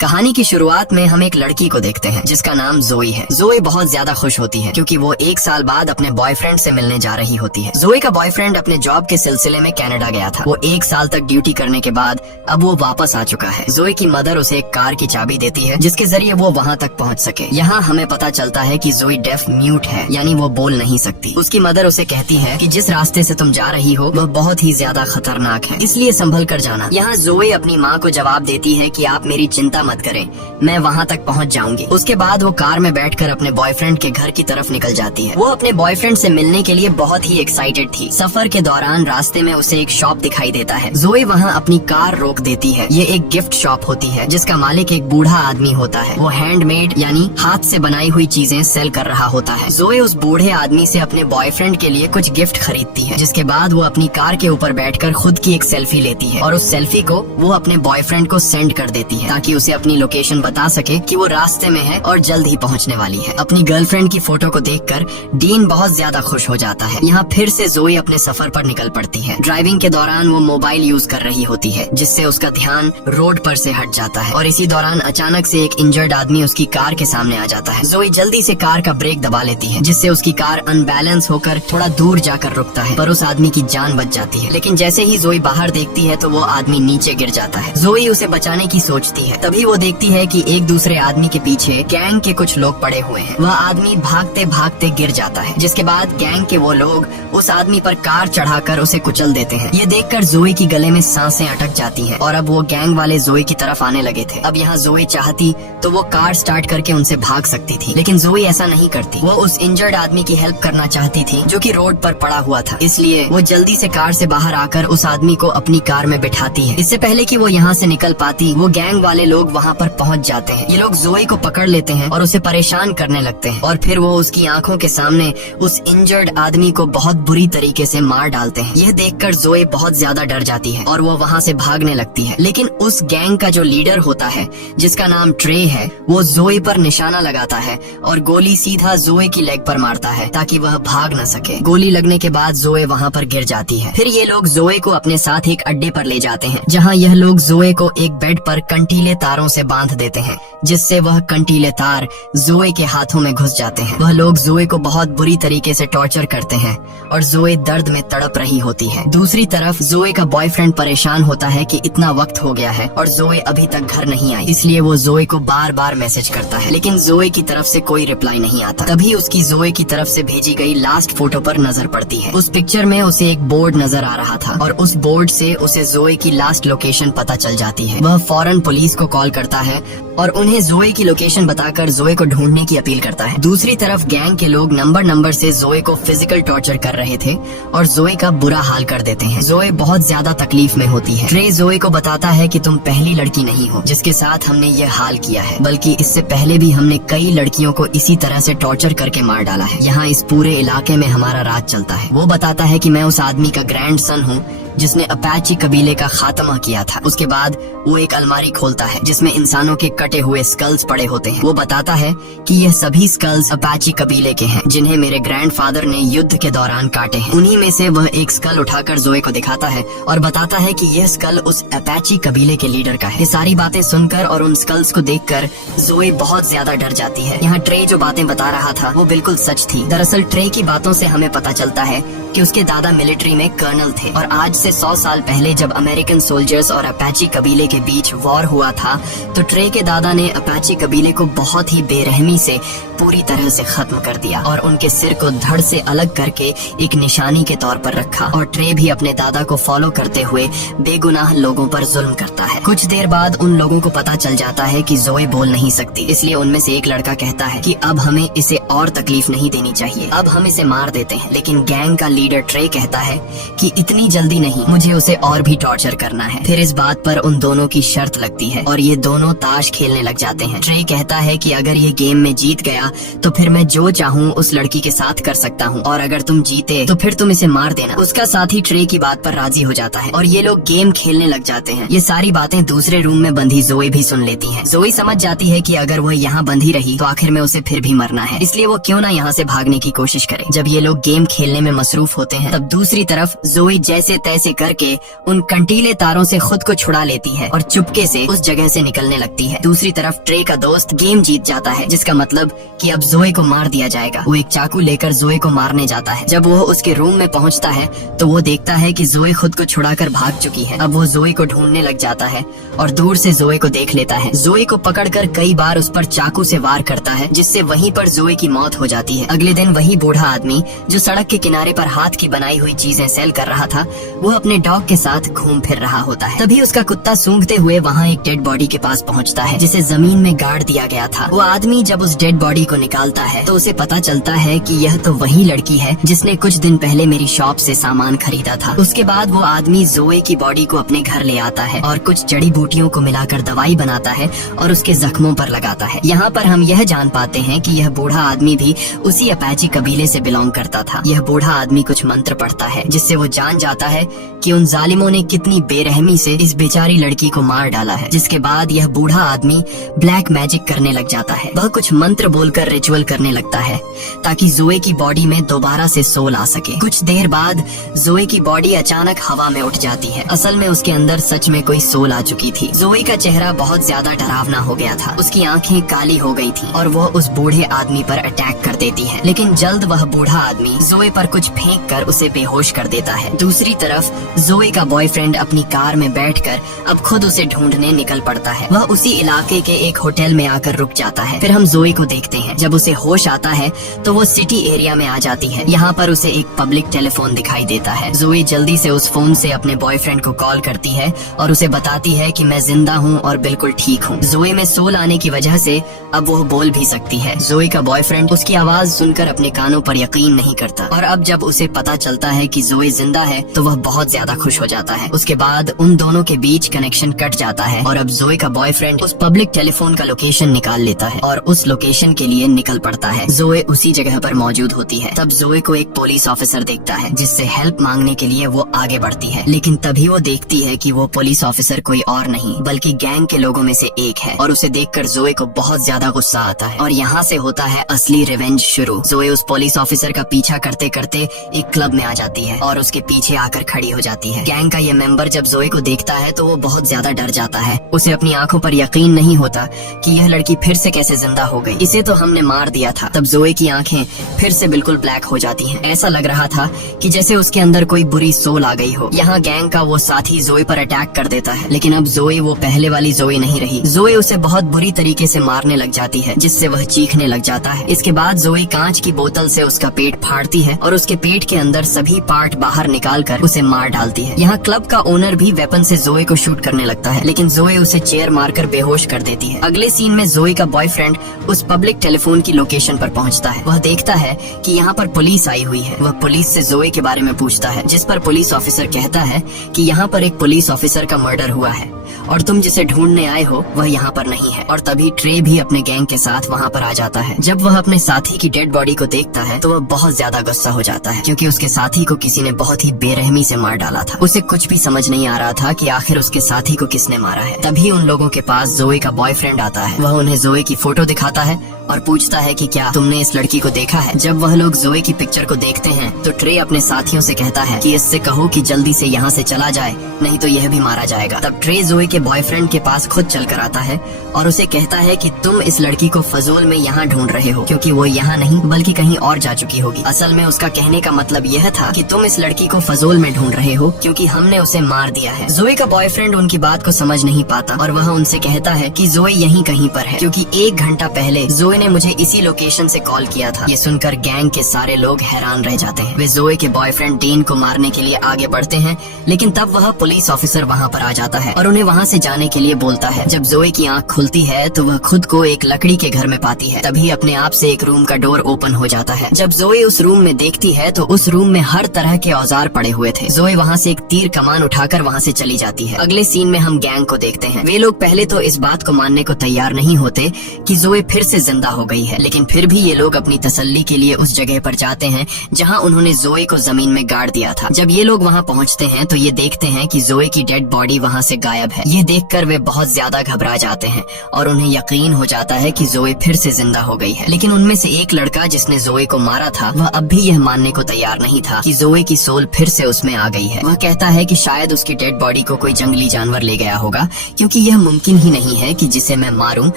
कहानी की शुरुआत में हम एक लड़की को देखते हैं जिसका नाम जोई है। जोई बहुत ज्यादा खुश होती है क्योंकि वो 1 साल बाद अपने बॉयफ्रेंड से मिलने जा रही होती है। जोई का बॉयफ्रेंड अपने जॉब के सिलसिले में कनाडा गया था। वो 1 साल तक ड्यूटी करने के बाद अब वो वापस आ चुका है। जोई की मदर उसे एक कार की चाबी देती है जिसके जरिए वो वहाँ तक पहुँच सके। यहाँ हमें पता चलता है कि जोई डेफ म्यूट है, यानी वो बोल नहीं सकती। उसकी मदर उसे कहती है कि जिस रास्ते से तुम जा रही हो वह बहुत ही ज्यादा खतरनाक है, इसलिए संभल कर जाना। यहाँ जोई अपनी माँ को जवाब देती है कि आप मेरी चिंता मत करें, मैं वहाँ तक पहुँच जाऊंगी। उसके बाद वो कार में बैठकर अपने बॉयफ्रेंड के घर की तरफ निकल जाती है। वो अपने बॉयफ्रेंड से मिलने के लिए बहुत ही एक्साइटेड थी। सफर के दौरान रास्ते में उसे एक शॉप दिखाई देता है। जोई वहाँ अपनी कार रोक देती है। ये एक गिफ्ट शॉप होती है जिसका मालिक एक बूढ़ा आदमी होता है। वो हैंडमेड यानी हाथ से बनाई हुई चीजें सेल कर रहा होता है। जोई उस बूढ़े आदमी से अपने बॉयफ्रेंड के लिए कुछ गिफ्ट खरीदती है, जिसके बाद वो अपनी कार के ऊपर बैठकर खुद की एक सेल्फी लेती है और उस सेल्फी को वो अपने बॉयफ्रेंड को सेंड कर देती है ताकि उसे अपनी लोकेशन बता सके कि वो रास्ते में है और जल्द ही पहुंचने वाली है। अपनी गर्लफ्रेंड की फोटो को देखकर डीन बहुत ज्यादा खुश हो जाता है। यहाँ फिर से जोई अपने सफर पर निकल पड़ती है। ड्राइविंग के दौरान वो मोबाइल यूज कर रही होती है जिससे उसका ध्यान रोड पर से हट जाता है और इसी दौरान अचानक से एक इंजर्ड आदमी उसकी कार के सामने आ जाता है। जोई जल्दी से कार का ब्रेक दबा लेती है जिससे उसकी कार अनबैलेंस होकर थोड़ा दूर जाकर रुकता है, पर उस आदमी की जान बच जाती है। लेकिन जैसे ही जोई बाहर देखती है तो वो आदमी नीचे गिर जाता है। जोई उसे बचाने की सोचती है, तभी वो देखती है कि एक दूसरे आदमी के पीछे गैंग के कुछ लोग पड़े हुए हैं। वह आदमी भागते भागते गिर जाता है, जिसके बाद गैंग के वो लोग उस आदमी पर कार चढ़ाकर उसे कुचल देते हैं। ये देखकर जोई की गले में सांसें अटक जाती हैं और अब वो गैंग वाले जोई की तरफ आने लगे थे। अब यहाँ जोई चाहती तो वो कार स्टार्ट करके उनसे भाग सकती थी, लेकिन जोई ऐसा नहीं करती। वो उस इंजर्ड आदमी की हेल्प करना चाहती थी जो कि रोड पर पड़ा हुआ था, इसलिए वो जल्दी से कार से बाहर आकर उस आदमी को अपनी कार में बिठाती है। इससे पहले कि वो यहाँ से निकल पाती, वो गैंग वाले लोग वहाँ पर पहुँच जाते हैं। ये लोग जोई को पकड़ लेते हैं और उसे परेशान करने लगते हैं और फिर वो उसकी आंखों के सामने उस इंजर्ड आदमी को बहुत बुरी तरीके से मार डालते हैं। यह देखकर जोई बहुत ज्यादा डर जाती है और वो वहाँ से भागने लगती है। लेकिन उस गैंग का जो लीडर होता है जिसका नाम ट्रे है, वो जोई पर निशाना लगाता है और गोली सीधा जोई की लेग पर मारता है ताकि वह भाग न सके। गोली लगने के बाद जोई वहाँ पर गिर जाती है। फिर ये लोग जोई को अपने साथ एक अड्डे पर ले जाते हैं जहाँ यह लोग जोई को एक बेड पर कंटीले तारों से बांध देते हैं, जिससे वह कंटीले तार जोई के हाथों में घुस जाते हैं। वह लोग जोई को बहुत बुरी तरीके से टॉर्चर करते हैं और जोई दर्द में तड़प रही होती है। दूसरी तरफ जोई का बॉयफ्रेंड परेशान होता है कि इतना वक्त हो गया है और जोई अभी तक घर नहीं आई, इसलिए वो जोई को बार बार मैसेज करता है, लेकिन जोई की तरफ से कोई रिप्लाई नहीं आता। तभी उसकी जोई की तरफ से भेजी गई लास्ट फोटो पर नजर पड़ती है। उस पिक्चर में उसे एक बोर्ड नजर आ रहा था और उस बोर्ड से उसे जोई की लास्ट लोकेशन पता चल जाती है। वह फौरन पुलिस को कॉल करता है और उन्हें जोई की लोकेशन बताकर जोई को ढूंढने की अपील करता है। दूसरी तरफ गैंग के लोग नंबर से जोई को फिजिकल टॉर्चर कर रहे थे और जोई का बुरा हाल कर देते हैं। जोई बहुत ज्यादा तकलीफ में होती है। ट्रे जोई को बताता है कि तुम पहली लड़की नहीं हो जिसके साथ हमने ये हाल किया है, बल्कि इससे पहले भी हमने कई लड़कियों को इसी तरह से टॉर्चर करके मार डाला है। यहाँ इस पूरे इलाके में हमारा राज चलता है। वो बताता है कि मैं उस आदमी का ग्रैंड सन हूँ जिसने अपाची कबीले का खात्मा किया था। उसके बाद वो एक अलमारी खोलता है जिसमें इंसानों के कटे हुए स्कल्स पड़े होते हैं। वो बताता है कि यह सभी स्कल्स अपाची कबीले के हैं जिन्हें मेरे ग्रैंडफादर ने युद्ध के दौरान काटे हैं। उन्हीं में से वह एक स्कल उठाकर जोई को दिखाता है और बताता है कि यह स्कल उस अपाची कबीले के लीडर का है। ये सारी बातें सुनकर और उन स्कल्स को देखकर जोई बहुत ज्यादा डर जाती है। यहाँ ट्रे जो बातें बता रहा था वो बिल्कुल सच थी। दरअसल ट्रे की बातों से हमें पता चलता है कि उसके दादा मिलिट्री में कर्नल थे और आज से 100 साल पहले जब अमेरिकन सोल्जर्स और अपाची कबीले के बीच वॉर हुआ था तो ट्रे के दादा ने अपाची कबीले को बहुत ही बेरहमी से पूरी तरह से खत्म कर दिया और उनके सिर को धड़ से अलग करके एक निशानी के तौर पर रखा। और ट्रे भी अपने दादा को फॉलो करते हुए बेगुनाह लोगों पर जुल्म करता है। कुछ देर बाद उन लोगों को पता चल जाता है कि जोई बोल नहीं सकती, इसलिए उनमें से एक लड़का कहता है कि अब हमें इसे और तकलीफ नहीं देनी चाहिए, अब हम इसे मार देते हैं। लेकिन गैंग का लीडर ट्रे कहता है कि इतनी जल्दी नहीं, मुझे उसे और भी टॉर्चर करना है। फिर इस बात पर उन दोनों की शर्त लगती है और ये दोनों ताश खेलने लग जाते हैं। ट्रे कहता है कि अगर ये गेम में जीत गया तो फिर मैं जो चाहूँ उस लड़की के साथ कर सकता हूँ और अगर तुम जीते तो फिर तुम इसे मार देना। उसका साथी ट्रे की बात पर राजी हो जाता है और ये लोग गेम खेलने लग जाते हैं। ये सारी बातें दूसरे रूम में बंधी जोई भी सुन लेती है। जोई समझ जाती है कि अगर वह यहाँ बंधी रही तो आखिर में उसे फिर भी मरना है, इसलिए वो क्यों ना यहाँ से भागने की कोशिश करे। जब ये लोग गेम खेलने में मसरूफ होते हैं तब दूसरी तरफ जोई जैसे तैसे ऐसे करके उन कंटीले तारों से खुद को छुड़ा लेती है और चुपके से उस जगह से निकलने लगती है। दूसरी तरफ ट्रे का दोस्त गेम जीत जाता है, जिसका मतलब कि अब जोए को मार दिया जाएगा। वो एक चाकू लेकर जोए को मारने जाता है। जब वो उसके रूम में पहुंचता है तो वो देखता है कि जोए खुद को छुड़ाकर भाग चुकी है। अब वो जोए को ढूंढने लग जाता है और दूर से जोए को देख लेता है। जोए को पकड़कर कई बार उस पर चाकू से वार करता है, जिससे वहीं पर जोए की मौत हो जाती है। अगले दिन वही बूढ़ा आदमी जो सड़क के किनारे पर हाथ की बनाई हुई चीजें सेल कर रहा था, वो अपने डॉग के साथ घूम फिर रहा होता है। तभी उसका कुत्ता सूंघते हुए वहाँ एक डेड बॉडी के पास पहुँचता है, जिसे जमीन में गाड़ दिया गया था। वो आदमी जब उस डेड बॉडी को निकालता है तो उसे पता चलता है कि यह तो वही लड़की है जिसने कुछ दिन पहले मेरी शॉप से सामान खरीदा था। उसके बाद वो आदमी जोए की बॉडी को अपने घर ले आता है और कुछ जड़ी बूटियों को मिलाकर दवाई बनाता है और उसके जख्मों पर लगाता है। यहाँ पर हम यह जान पाते हैं कि यह बूढ़ा आदमी भी उसी अपाची कबीले से बिलोंग करता था। यह बूढ़ा आदमी कुछ मंत्र पढ़ता है, जिससे वो जान जाता है कि उन जालिमों ने कितनी बेरहमी से इस बेचारी लड़की को मार डाला है। जिसके बाद यह बूढ़ा आदमी ब्लैक मैजिक करने लग जाता है। वह कुछ मंत्र बोलकर रिचुअल करने लगता है ताकि जोए की बॉडी में दोबारा से सोल आ सके। कुछ देर बाद जोए की बॉडी अचानक हवा में उठ जाती है। असल में उसके अंदर सच में कोई सोल आ चुकी थी। जोए का चेहरा बहुत ज्यादा डरावना हो गया था। उसकी आंखें काली हो गई थी और वो उस बूढ़े आदमी पर अटैक कर देती है, लेकिन जल्द वह बूढ़ा आदमी जोए पर कुछ फेंक कर उसे बेहोश कर देता है। दूसरी तरफ जोए का बॉयफ्रेंड अपनी कार में बैठकर अब खुद उसे ढूंढने निकल पड़ता है। वह उसी इलाके के एक होटल में आकर रुक जाता है। फिर हम जोए को देखते हैं। जब उसे होश आता है तो वो सिटी एरिया में आ जाती है। यहाँ पर उसे एक पब्लिक टेलीफोन दिखाई देता है। जोए जल्दी से उस फोन से अपने बॉयफ्रेंड को कॉल करती है और उसे बताती है कि मैं जिंदा हूँ और बिल्कुल ठीक हूँ। जोए में सोल आने की वजह से अब वो बोल भी सकती है। जोए का बॉयफ्रेंड उसकी आवाज सुनकर अपने कानों पर यकीन नहीं करता और अब जब उसे पता चलता है कि जोए जिंदा है तो वह बहुत ज्यादा खुश हो जाता है। उसके बाद उन दोनों के बीच कनेक्शन कट जाता है और अब जोए का बॉयफ्रेंड उस पब्लिक टेलीफोन का लोकेशन निकाल लेता है और उस लोकेशन के लिए निकल पड़ता है। जोए उसी जगह पर मौजूद होती है। तब जोए को एक पुलिस ऑफिसर देखता है, जिससे हेल्प मांगने के लिए वो आगे बढ़ती है, लेकिन तभी वो देखती है कि वो पुलिस ऑफिसर कोई और नहीं बल्कि गैंग के लोगों में से एक है और उसे देखकर जोए को बहुत ज्यादा गुस्सा आता है और यहाँ से होता है असली रिवेंज शुरू। जोए उस पुलिस ऑफिसर का पीछा करते करते एक क्लब में आ जाती है और उसके पीछे आकर खड़ी हो जाती है। गैंग का ये मेंबर जब जोए को देखता है तो वो बहुत ज्यादा डर जाता है। उसे अपनी आंखों पर यकीन नहीं होता कि यह लड़की फिर से कैसे जिंदा हो गई। इसे तो हमने मार दिया था। तब जोए की आंखें फिर से बिल्कुल ब्लैक हो जाती हैं। ऐसा लग रहा था कि जैसे उसके अंदर कोई बुरी सोल आ गई हो। यहाँ गैंग का वो साथी जोए पर अटैक कर देता है, लेकिन अब जोए वो पहले वाली जोए नहीं रही। जोए उसे बहुत बुरी तरीके से मारने लग जाती है, जिससे वह चीखने लग जाता है। इसके बाद जोए कांच की बोतल से उसका पेट फाड़ती है और उसके पेट के अंदर सभी पार्ट बाहर निकाल कर उसे मार डालती है। यहाँ क्लब का ओनर भी वेपन से जोए को शूट करने लगता है, लेकिन जोए उसे चेयर मारकर बेहोश कर देती है। अगले सीन में जोए का बॉयफ्रेंड उस पब्लिक टेलीफोन की लोकेशन पर पहुंचता है। वह देखता है कि यहाँ पर पुलिस आई हुई है। वह पुलिस से जोए के बारे में पूछता है, जिस पर पुलिस ऑफिसर कहता है कि यहाँ पर एक पुलिस ऑफिसर का मर्डर हुआ है और तुम जिसे ढूंढने आए हो वह यहाँ पर नहीं है। और तभी ट्रे भी अपने गैंग के साथ वहाँ पर आ जाता है। जब वह अपने साथी की डेड बॉडी को देखता है तो वह बहुत ज्यादा गुस्सा हो जाता है, क्योंकि उसके साथी को किसी ने बहुत ही बेरहमी से मार डाला था। उसे कुछ भी समझ नहीं आ रहा था कि आखिर उसके साथी को किसने मारा है। तभी उन लोगों के पास जोए का बॉयफ्रेंड आता है। वह उन्हें जोए की फोटो दिखाता है और पूछता है कि क्या तुमने इस लड़की को देखा है। जब वह लोग जोए की पिक्चर को देखते हैं तो ट्रे अपने साथियों से कहता है कि इससे कहो कि जल्दी से यहाँ से चला जाए, नहीं तो यह भी मारा जाएगा। तब ट्रे जोए के बॉयफ्रेंड के पास खुद चलकर आता है और उसे कहता है कि तुम इस लड़की को फजूल में यहाँ ढूंढ रहे हो, क्योंकि वो यहाँ नहीं बल्कि कहीं और जा चुकी होगी। असल में उसका कहने का मतलब यह था कि तुम इस लड़की को फजूल में ढूंढ रहे हो क्योंकि हमने उसे मार दिया है। जोए का बॉयफ्रेंड उनकी बात को समझ नहीं पाता और वह उनसे कहता है कि जोए यहीं कहीं पर है, क्योंकि 1 घंटा पहले जोए ने मुझे इसी लोकेशन से कॉल किया था। ये सुनकर गैंग के सारे लोग हैरान रह जाते हैं। वे जोए के बॉयफ्रेंड डेन को मारने के लिए आगे बढ़ते हैं, लेकिन तब वह पुलिस ऑफिसर वहाँ पर आ जाता है और उन्हें वहाँ से जाने के लिए बोलता है। जब जोए की आंख खुलती है तो वह खुद को एक लकड़ी के घर में पाती है। तभी अपने आप से एक रूम का डोर ओपन हो जाता है। जब जोए उस रूम में देखती है तो उस रूम में हर तरह के औजार पड़े हुए थे। जोए वहाँ से एक तीर कमान उठाकर वहाँ से चली जाती है। अगले सीन में हम गैंग को देखते हैं। वे लोग पहले तो इस बात को मानने को तैयार नहीं होते कि जोए फिर से जिंदा जिंदा हो गई है। लेकिन फिर भी ये लोग अपनी तसल्ली के लिए उस जगह पर जाते हैं जहाँ उन्होंने जोए को जमीन में गाड़ दिया था। जब ये लोग वहाँ पहुँचते हैं तो ये देखते हैं कि जोए की डेड बॉडी वहाँ से गायब है। ये देखकर वे बहुत ज्यादा घबरा जाते हैं और उन्हें यकीन हो जाता है कि जोए फिर से जिंदा हो गई है। लेकिन उनमें से एक लड़का जिसने जोए को मारा था वह अब भी यह मानने को तैयार नहीं था कि जोए की सोल फिर से उसमें आ गई है। वह कहता है कि शायद उसकी डेड बॉडी को कोई जंगली जानवर ले गया होगा, क्योंकि यह मुमकिन ही नहीं है कि जिसे मैं मारूं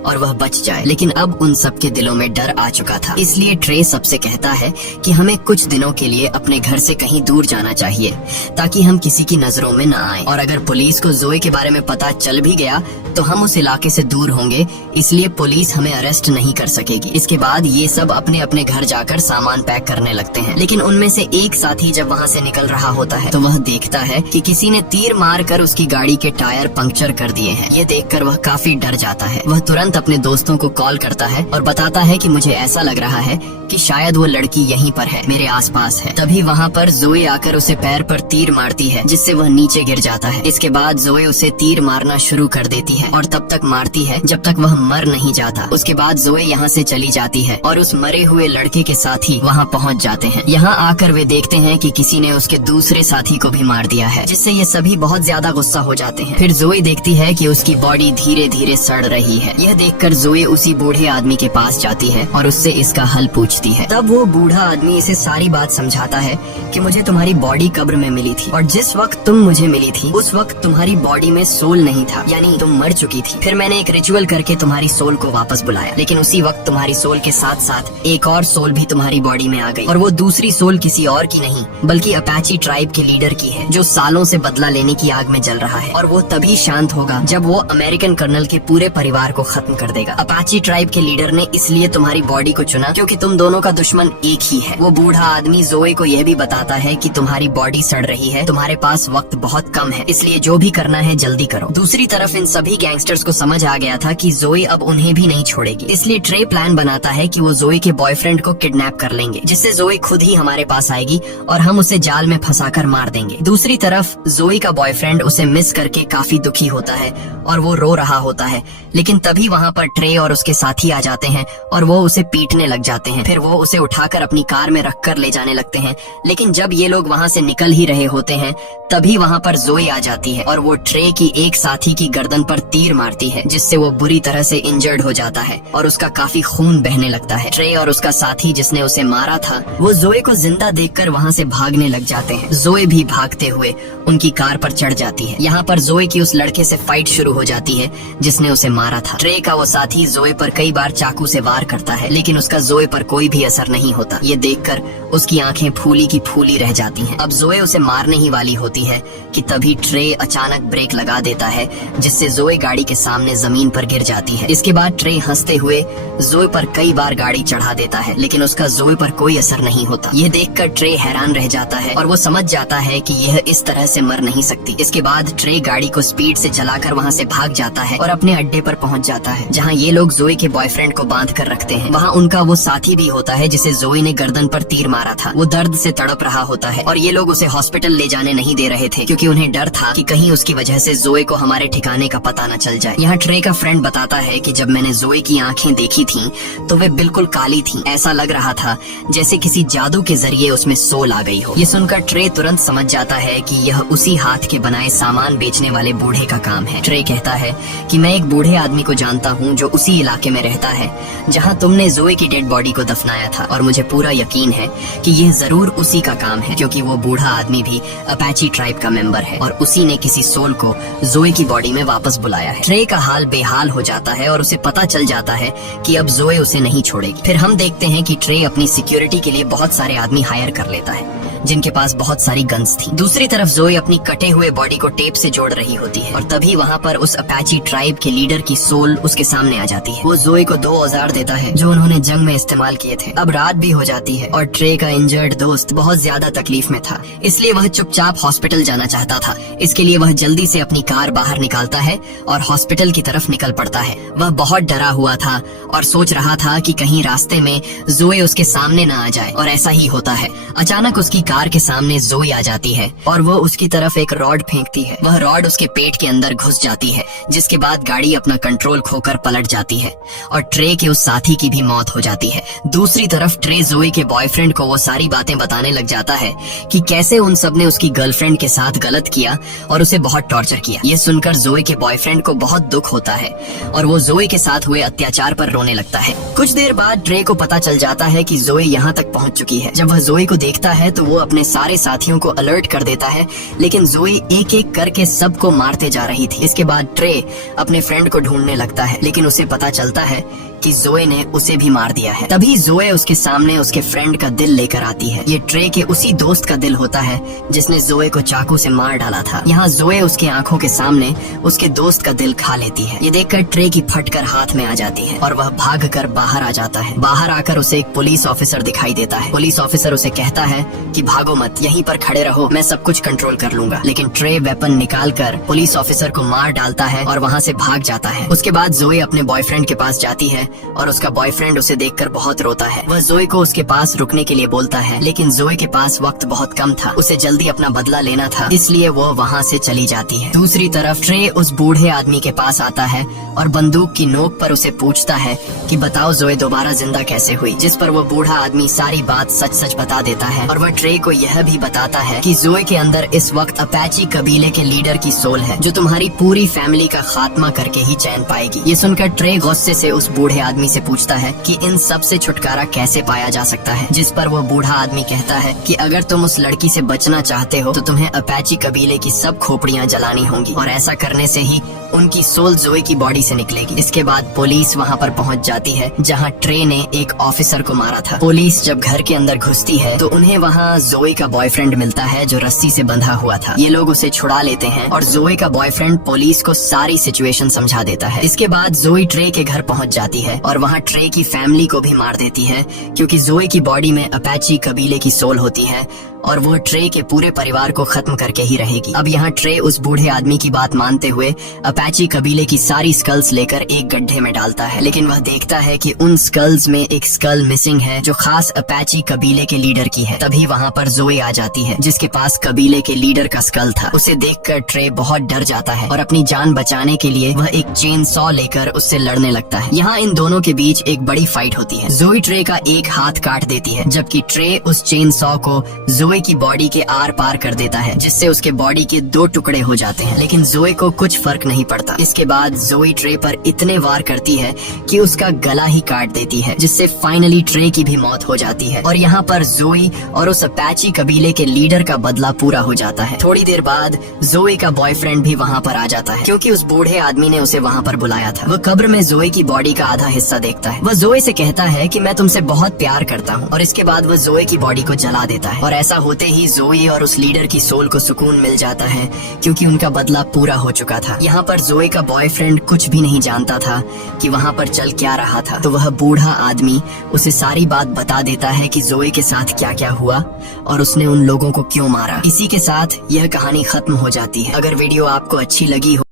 और वह बच जाए। लेकिन अब उन सब के दिलों में डर आ चुका था। इसलिए ट्रे सबसे कहता है कि हमें कुछ दिनों के लिए अपने घर से कहीं दूर जाना चाहिए ताकि हम किसी की नजरों में न आए, और अगर पुलिस को जोए के बारे में पता चल भी गया तो हम उस इलाके से दूर होंगे, इसलिए पुलिस हमें अरेस्ट नहीं कर सकेगी। इसके बाद ये सब अपने अपने घर जाकर सामान पैक करने लगते हैं। लेकिन उनमें से एक साथी जब वहाँ से निकल रहा होता है तो वह देखता है कि किसी ने तीर मार कर उसकी गाड़ी के टायर पंक्चर कर दिए हैं। ये देखकर वह काफी डर जाता है। वह तुरंत अपने दोस्तों को कॉल करता है और बताता है कि मुझे ऐसा लग रहा है कि शायद वो लड़की यहीं पर है, मेरे आसपास है। तभी वहाँ पर जोए आकर उसे पैर पर तीर मारती है जिससे वह नीचे गिर जाता है। इसके बाद जोए उसे तीर मारना शुरू कर देती है और तब तक मारती है जब तक वह मर नहीं जाता। उसके बाद जोए यहाँ से चली जाती है और उस मरे हुए लड़के के साथी वहाँ पहुँच जाते हैं। यहाँ आकर वे देखते हैं कि किसी ने उसके दूसरे साथी को भी मार दिया है, जिससे ये सभी बहुत ज्यादा गुस्सा हो जाते हैं। फिर जोए देखती है कि उसकी बॉडी धीरे धीरे सड़ रही है। यह देखकर जोए उसी बूढ़े आदमी के पास जाती है और उससे इसका हल पूछती है। तब वो बूढ़ा आदमी इसे सारी बात समझाता है कि मुझे तुम्हारी बॉडी कब्र में मिली थी और जिस वक्त तुम मुझे मिली थी उस वक्त तुम्हारी बॉडी में सोल नहीं था, यानी तुम मर चुकी थी। फिर मैंने एक रिचुअल करके तुम्हारी सोल को वापस बुलाया, लेकिन उसी वक्त तुम्हारी सोल के साथ साथ एक और सोल भी तुम्हारी बॉडी में आ गई, और वो दूसरी सोल किसी और की नहीं बल्कि अपाची ट्राइब के लीडर की है, जो सालों से बदला लेने की आग में जल रहा है। और वो तभी शांत होगा जब वो अमेरिकन कर्नल के पूरे परिवार को खत्म कर देगा। अपाची ट्राइब के लीडर ने इसलिए तुम्हारी बॉडी को चुना क्योंकि तुम दोनों का दुश्मन एक ही है। वो बूढ़ा आदमी जोए को यह भी बताता है कि तुम्हारी बॉडी सड़ रही है, तुम्हारे पास वक्त बहुत कम है, इसलिए जो भी करना है जल्दी करो। दूसरी तरफ इन सभी गैंगस्टर्स को समझ आ गया था कि जोए अब उन्हें भी नहीं छोड़ेगी, इसलिए ट्रे प्लान बनाता है कि वो जोए के बॉयफ्रेंड को किडनैप कर लेंगे, जिससे जोए खुद ही हमारे पास आएगी और हम उसे जाल में फंसाकर मार देंगे। दूसरी तरफ जोए का बॉयफ्रेंड उसे मिस करके काफी दुखी होता है और वो रो रहा होता है। लेकिन तभी वहाँ पर ट्रे और उसके साथी आ जाते हैं और वो उसे पीटने लग जाते हैं। फिर वो उसे उठाकर अपनी कार में रखकर ले जाने लगते हैं। लेकिन जब ये लोग वहाँ से निकल ही रहे होते हैं तभी वहाँ पर जोए आ जाती है और वो ट्रे की एक साथी की गर्दन पर तीर मारती है, जिससे वो बुरी तरह से इंजर्ड हो जाता है और उसका काफी खून बहने लगता है। ट्रे और उसका साथी जिसने उसे मारा था वो जोए को जिंदा देखकर वहाँ से भागने लग जाते हैं। जोए भी भागते हुए उनकी कार पर चढ़ जाती है। यहाँ पर जोए की उस लड़के से फाइट शुरू हो जाती है जिसने उसे मारा था। ट्रे का वो साथी जोए पर कई बार चाकू से वार करता है, लेकिन उसका जोए पर कोई भी असर नहीं होता। ये देखकर उसकी आंखें फूली की फूली रह जाती हैं। अब जोए उसे मारने ही वाली होती है कि तभी ट्रे अचानक ब्रेक लगा देता है, जिससे जोए गाड़ी के सामने जमीन पर गिर जाती है। इसके बाद ट्रे हंसते हुए जोए पर कई बार गाड़ी चढ़ा देता है, लेकिन उसका जोए पर कोई असर नहीं होता। ये देखकर ट्रे हैरान रह जाता है और वो समझ जाता है कि यह इस तरह से मर नहीं सकती। इसके बाद ट्रे गाड़ी को स्पीड से चलाकर वहाँ से भाग जाता है और अपने अड्डे पर पहुँच जाता है, जहाँ ये लोग जोए के बॉयफ्रेंड को बांध कर रखते हैं। वहाँ उनका वो साथी भी होता है जिसे जोए ने गर्दन पर तीर मारा था। वो दर्द से तड़प रहा होता है और ये लोग उसे हॉस्पिटल ले जाने नहीं दे रहे थे, क्योंकि उन्हें डर था कि कहीं उसकी वजह से जोए को हमारे ठिकाने का पता न चल जाए। यहाँ ट्रे का फ्रेंड बताता है कि जब मैंने जोए की आंखें देखी थीं, तो वे बिल्कुल काली थीं। ऐसा लग रहा था जैसे किसी जादू के जरिए उसमें सोल आ गई हो। ये सुनकर ट्रे तुरंत समझ जाता है कि यह उसी हाथ के बनाए सामान बेचने वाले बूढ़े का काम है। ट्रे कहता है कि मैं एक बूढ़े आदमी को जानता हूँ जो उसी इलाके में रहता है जहाँ तुमने जोए की डेड बॉडी को दफनाया था, और मुझे पूरा यकीन है कि यह जरूर उसी का काम है, क्योंकि वो बूढ़ा आदमी भी अपाची ट्राइब का मेंबर है और उसी ने किसी सोल को जोए की बॉडी में वापस बुलाया है। ट्रे का हाल बेहाल हो जाता है और उसे पता चल जाता है कि अब जोए उसे नहीं छोड़ेगी। फिर हम देखते हैं कि ट्रे अपनी सिक्योरिटी के लिए बहुत सारे आदमी हायर कर लेता है जिनके पास बहुत सारी गन्स थी। दूसरी तरफ जोए अपनी कटे हुए बॉडी को टेप से जोड़ रही होती है और तभी वहाँ पर उस अपाची ट्राइब के लीडर की सोल उसके सामने आ जाती है। वो जोए को 2 औजार देता है जो उन्होंने जंग में इस्तेमाल किए थे। अब रात भी हो जाती है और ट्रे का इंजर्ड दोस्त बहुत ज्यादा तकलीफ में था, इसलिए वह चुपचाप हॉस्पिटल जाना चाहता था। इसके लिए वह जल्दी से अपनी कार बाहर निकालता है और हॉस्पिटल की तरफ निकल पड़ता है। वह बहुत डरा हुआ था और सोच रहा था कि कहीं रास्ते में जोए उसके सामने न आ जाए, और ऐसा ही होता है। अचानक उसकी कार के सामने जोई आ जाती है और वो उसकी तरफ एक रॉड फेंकती है। वह रॉड उसके पेट के अंदर घुस जाती है, जिसके बाद गाड़ी अपना कंट्रोल खोकर पलट जाती है और ट्रे के उस साथी की भी मौत हो जाती है। दूसरी तरफ ट्रे जोई के बॉयफ्रेंड को वो सारी बातें बताने लग जाता है कि कैसे उन सब ने उसकी गर्लफ्रेंड के साथ गलत किया और उसे बहुत टॉर्चर किया। ये सुनकर जोई के बॉयफ्रेंड को बहुत दुख होता है और वो जोई के साथ हुए अत्याचार पर रोने लगता है। कुछ देर बाद ट्रे को पता चल जाता है कि जोई यहाँ तक पहुँच चुकी है। जब वह जोई को देखता है तो वो अपने सारे साथियों को अलर्ट कर देता है, लेकिन जोई एक एक करके सबको मारते जा रही थी। इसके बाद ट्रे अपने फ्रेंड को ढूंढने लगता है, लेकिन उसे पता चलता है कि जोए ने उसे भी मार दिया है। तभी जोए उसके सामने उसके फ्रेंड का दिल लेकर आती है। ये ट्रे के उसी दोस्त का दिल होता है जिसने जोए को चाकू से मार डाला था। यहाँ जोए उसके आंखों के सामने उसके दोस्त का दिल खा लेती है। ये देखकर ट्रे की फटकर हाथ में आ जाती है और वह भागकर बाहर आ जाता है। बाहर आकर उसे एक पुलिस ऑफिसर दिखाई देता है। पुलिस ऑफिसर उसे कहता है कि भागो मत, यहीं पर खड़े रहो, मैं सब कुछ कंट्रोल कर लूंगा। लेकिन ट्रे वेपन निकाल कर पुलिस ऑफिसर को मार डालता है और वहाँ से भाग जाता है। उसके बाद जोए अपने बॉयफ्रेंड के पास जाती है और उसका बॉयफ्रेंड उसे देखकर बहुत रोता है। वह जोए को उसके पास रुकने के लिए बोलता है, लेकिन जोए के पास वक्त बहुत कम था, उसे जल्दी अपना बदला लेना था, इसलिए वो वहाँ से चली जाती है। दूसरी तरफ ट्रे उस बूढ़े आदमी के पास आता है और बंदूक की नोक पर उसे पूछता है कि बताओ जोए दोबारा जिंदा कैसे हुई, जिस पर वो बूढ़ा आदमी सारी बात सच सच बता देता है और वह ट्रे को यह भी बताता है कि जोए के अंदर इस वक्त अपाची कबीले के लीडर की सोल है, जो तुम्हारी पूरी फैमिली का खात्मा करके ही चैन पाएगी। ये सुनकर ट्रे गुस्से से उस बूढ़े आदमी से पूछता है कि इन सब से छुटकारा कैसे पाया जा सकता है, जिस पर वो बूढ़ा आदमी कहता है कि अगर तुम उस लड़की से बचना चाहते हो तो तुम्हें अपाची कबीले की सब खोपड़ियां जलानी होंगी और ऐसा करने से ही उनकी सोल जोए की बॉडी से निकलेगी। इसके बाद पुलिस वहाँ पर पहुँच जाती है जहाँ ट्रे ने एक ऑफिसर को मारा था। पुलिस जब घर के अंदर घुसती है तो उन्हें वहाँ जोए का बॉयफ्रेंड मिलता है जो रस्सी से बंधा हुआ था। ये लोग उसे छुड़ा लेते हैं और जोए का बॉयफ्रेंड पुलिस को सारी सिचुएशन समझा देता है। इसके बाद जोए ट्रे के घर पहुँच जाती है और वहाँ ट्रे की फैमिली को भी मार देती है, क्योंकि जोए की बॉडी में अपाची कबीले की सोल होती है और वो ट्रे के पूरे परिवार को खत्म करके ही रहेगी। अब यहाँ ट्रे उस बूढ़े आदमी की बात मानते हुए अपाची कबीले की सारी स्कल्स लेकर एक गड्ढे में डालता है, लेकिन वह देखता है कि उन स्कल्स में एक स्कल मिसिंग है जो खास अपाची कबीले के लीडर की है। तभी वहाँ पर जोए आ जाती है जिसके पास कबीले के लीडर का स्कल था। उसे देखकर ट्रे बहुत डर जाता है और अपनी जान बचाने के लिए वह एक चेन सॉ लेकर उससे लड़ने लगता है। यहाँ इन दोनों के बीच एक बड़ी फाइट होती है। जोए ट्रे का एक हाथ काट देती है, जबकि ट्रे उस चेन सॉ को जोए की बॉडी के आर पार कर देता है, जिससे उसके बॉडी के 2 टुकड़े हो जाते हैं, लेकिन जोए को कुछ फर्क नहीं पड़ता। इसके बाद जोए ट्रे पर इतने वार करती है कि उसका गला ही काट देती है, जिससे फाइनली ट्रे की भी मौत हो जाती है और यहाँ पर जोए और उस अपाची कबीले के लीडर का बदला पूरा हो जाता है। थोड़ी देर बाद जोए का बॉयफ्रेंड भी वहाँ पर आ जाता है, क्योंकि उस बूढ़े आदमी ने उसे वहाँ पर बुलाया था। वह कब्र में जोए की बॉडी का आधा हिस्सा देखता है। वह जोए से कहता है कि मैं तुमसे बहुत प्यार करता हूँ और इसके बाद वह जोए की बॉडी को जला देता है और ऐसा होते ही जोए और उस लीडर की सोल को सुकून मिल जाता है, क्योंकि उनका बदला पूरा हो चुका था। यहाँ पर जोए का बॉयफ्रेंड कुछ भी नहीं जानता था कि वहाँ पर चल क्या रहा था, तो वह बूढ़ा आदमी उसे सारी बात बता देता है कि जोए के साथ क्या क्या हुआ और उसने उन लोगों को क्यों मारा। इसी के साथ यह कहानी खत्म हो जाती है। अगर वीडियो आपको अच्छी लगी हो